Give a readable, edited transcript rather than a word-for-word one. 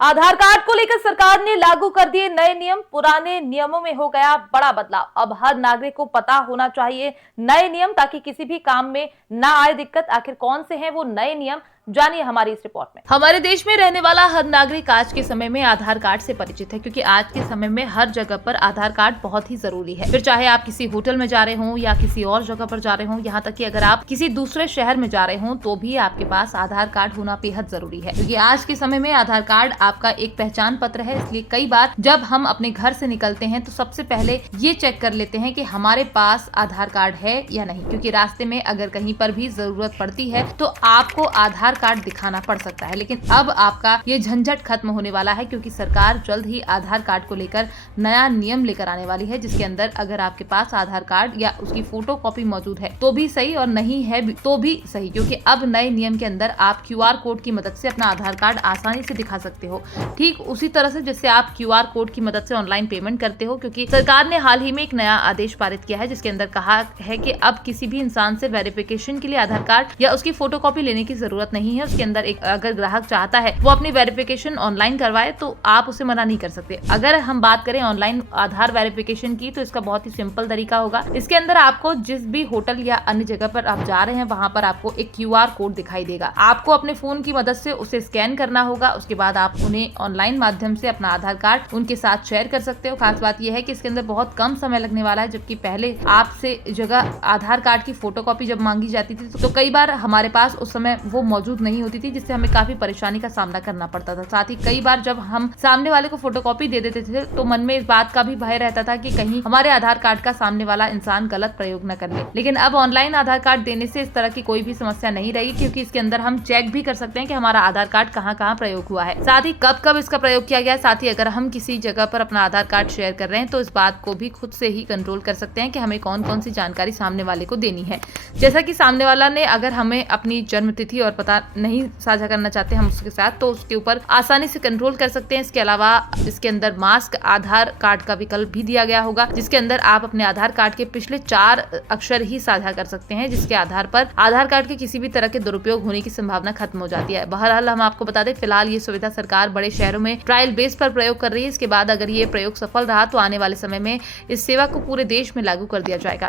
आधार card को लेकर सरकार ने लागू कर दिए नए नियम। पुराने नियमों में हो गया बड़ा बदलाव। अब हर नागरिक को पता होना चाहिए नए नियम, ताकि किसी भी काम में ना आए दिक्कत। आखिर कौन से हैं वो नए नियम, जानिए हमारी इस रिपोर्ट में। हमारे देश में रहने वाला हर नागरिक आज के समय में आधार कार्ड से परिचित है, क्योंकि आज के समय में हर जगह पर आधार कार्ड बहुत ही जरूरी है। फिर चाहे आप किसी होटल में जा रहे हो या किसी और जगह पर जा रहे हो, यहाँ तक कि अगर आप किसी दूसरे शहर में जा रहे हो तो भी आपके पास आधार कार्ड होना बेहद जरूरी है, क्योंकि आज के समय में आधार कार्ड आपका एक पहचान पत्र है। इसलिए कई बार जब हम अपने घर से निकलते हैं तो सबसे पहले ये चेक कर लेते हैं कि हमारे पास आधार कार्ड है या नहीं, क्योंकि रास्ते में अगर कहीं पर भी जरूरत पड़ती है तो आपको आधार कार्ड दिखाना पड़ सकता है। लेकिन अब आपका ये झंझट खत्म होने वाला है, क्योंकि सरकार जल्द ही आधार कार्ड को लेकर नया नियम लेकर आने वाली है, जिसके अंदर अगर आपके पास आधार कार्ड या उसकी फोटो कॉपी मौजूद है तो भी सही, और नहीं है तो भी सही, क्योंकि अब नए नियम के अंदर आप क्यूआर कोड की मदद से अपना आधार कार्ड आसानी से दिखा सकते हो, ठीक उसी तरह से जिससे आप क्यूआर कोड की मदद से ऑनलाइन पेमेंट करते हो। क्योंकि सरकार ने हाल ही में एक नया आदेश पारित किया है, जिसके अंदर कहा है कि अब किसी भी इंसान से वेरिफिकेशन के लिए आधार कार्ड या उसकी फोटोकॉपी लेने की जरूरत नहीं है। उसके अंदर एक अगर ग्राहक चाहता है वो अपनी वेरिफिकेशन ऑनलाइन करवाए तो आप उसे मना नहीं कर सकते। अगर हम बात करें ऑनलाइन आधार वेरिफिकेशन की, तो इसका बहुत ही सिंपल तरीका होगा। इसके अंदर आपको जिस भी होटल या अन्य जगह पर आप जा रहे हैं वहां पर आपको एक क्यूआर कोड दिखाई देगा। आपको अपने फोन की मदद से उसे स्कैन करना होगा। उसके बाद आप उन्हें ऑनलाइन माध्यम से अपना आधार कार्ड उनके साथ शेयर कर सकते हो। खास बात यह है कि इसके अंदर बहुत कम समय लगने वाला है, जबकि पहले आपसे जगह आधार कार्ड की फोटोकॉपी जब मांगी जाती थी तो कई बार हमारे पास उस समय वो मौजूद नहीं होती थी, जिससे हमें काफी परेशानी का सामना करना पड़ता था। साथ ही कई बार जब हम सामने वाले को फोटोकॉपी दे देते थे तो मन में इस बात का भी भय रहता था कि कहीं हमारे आधार कार्ड का सामने वाला इंसान गलत प्रयोग न कर ले। लेकिन अब ऑनलाइन आधार कार्ड देने से इस तरह की कोई भी समस्या नहीं रहेगी, क्योंकि इसके अंदर हम चेक भी कर सकते हैं कि हमारा आधार कार्ड कहाँ प्रयोग हुआ है, साथ ही कब कब इसका प्रयोग किया गया। साथ ही अगर हम किसी जगह पर अपना आधार कार्ड शेयर कर रहे हैं तो इस बात को भी खुद से ही कंट्रोल कर सकते हैं कि हमें कौन कौन सी जानकारी सामने वाले को देनी है। जैसा कि सामने वाला ने अगर हमें अपनी जन्म तिथि और पता नहीं साझा करना चाहते हम उसके साथ, तो उसके ऊपर आसानी से कंट्रोल कर सकते हैं। इसके अलावा इसके अंदर मास्क आधार कार्ड का विकल्प भी दिया गया होगा, जिसके अंदर आप अपने आधार कार्ड के पिछले 4 अक्षर ही साझा कर सकते हैं, जिसके आधार पर आधार कार्ड के किसी भी तरह के दुरुपयोग होने की संभावना खत्म हो जाती है। बहरहाल हम आपको बता दें, फिलहाल ये सुविधा सरकार बड़े शहरों में ट्रायल बेस पर प्रयोग कर रही है। इसके बाद अगर ये प्रयोग सफल रहा तो आने वाले समय में इस सेवा को पूरे देश में लागू कर दिया जाएगा।